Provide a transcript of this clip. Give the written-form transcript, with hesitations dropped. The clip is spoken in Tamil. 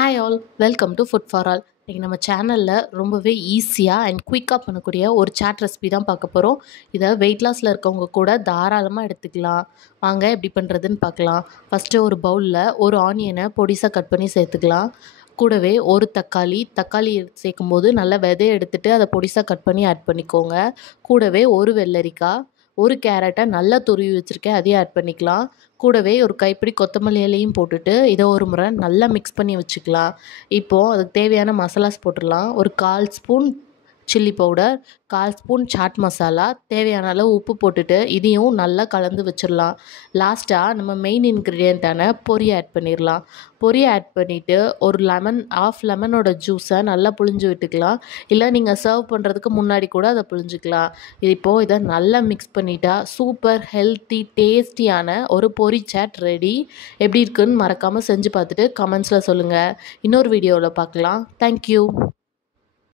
Hi all, welcome to food for all. இன்றைக்கி நம்ம சேனலில் ரொம்பவே ஈஸியாக அண்ட் குயிக்காக பண்ணக்கூடிய ஒரு சாட் ரெசிபி தான் பார்க்க போகிறோம். இதை வெயிட் லாஸில் இருக்கவங்க கூட தாராளமாக எடுத்துக்கலாம். வாங்க எப்படி பண்ணுறதுன்னு பார்க்கலாம். ஃபஸ்ட்டு ஒரு பவுலில் ஒரு ஆனியனை பொடிசாக கட் பண்ணி சேர்த்துக்கலாம். கூடவே ஒரு தக்காளி சேர்க்கும்போது நல்லா விதைய எடுத்துகிட்டு அதை பொடிசாக கட் பண்ணி ஆட் பண்ணிக்கோங்க. கூடவே ஒரு வெள்ளரிக்காய், ஒரு கேரட்டை நல்லா துருவி வச்சுருக்கேன், அதையும் ஆட் பண்ணிக்கலாம். கூடவே ஒரு கைப்பிடி கொத்தமல்லி இலையும் போட்டுட்டு இதை ஒரு முறை நல்லா மிக்ஸ் பண்ணி வச்சுக்கலாம். இப்போது அதுக்கு தேவையான மசாலாஸ் போட்டுடலாம். ஒரு 1/4 spoon chilli powder, 1/4 spoon chaat masala, தேவையான அளவு உப்பு போட்டுட்டு இதையும் நல்லா கலந்து வச்சிடலாம். லாஸ்ட்டாக நம்ம மெயின் இன்க்ரீடியண்ட்டான பொரியை ஆட் பண்ணிடலாம். பொரியை ஆட் பண்ணிவிட்டு ஒரு ஆஃப் லெமனோட ஜூஸை நல்லா புழிஞ்சு விட்டுக்கலாம். இல்லை நீங்கள் சர்வ் பண்ணுறதுக்கு முன்னாடி கூட அதை புழிஞ்சிக்கலாம். இப்போது இதை நல்லா மிக்ஸ் பண்ணிட்டா சூப்பர் ஹெல்த்தி டேஸ்டியான ஒரு பொரி சாட் ரெடி. எப்படி இருக்குன்னு மறக்காமல் செஞ்சு பார்த்துட்டு கமெண்ட்ஸில் சொல்லுங்கள். இன்னொரு வீடியோவில் பார்க்கலாம். தேங்க்யூ.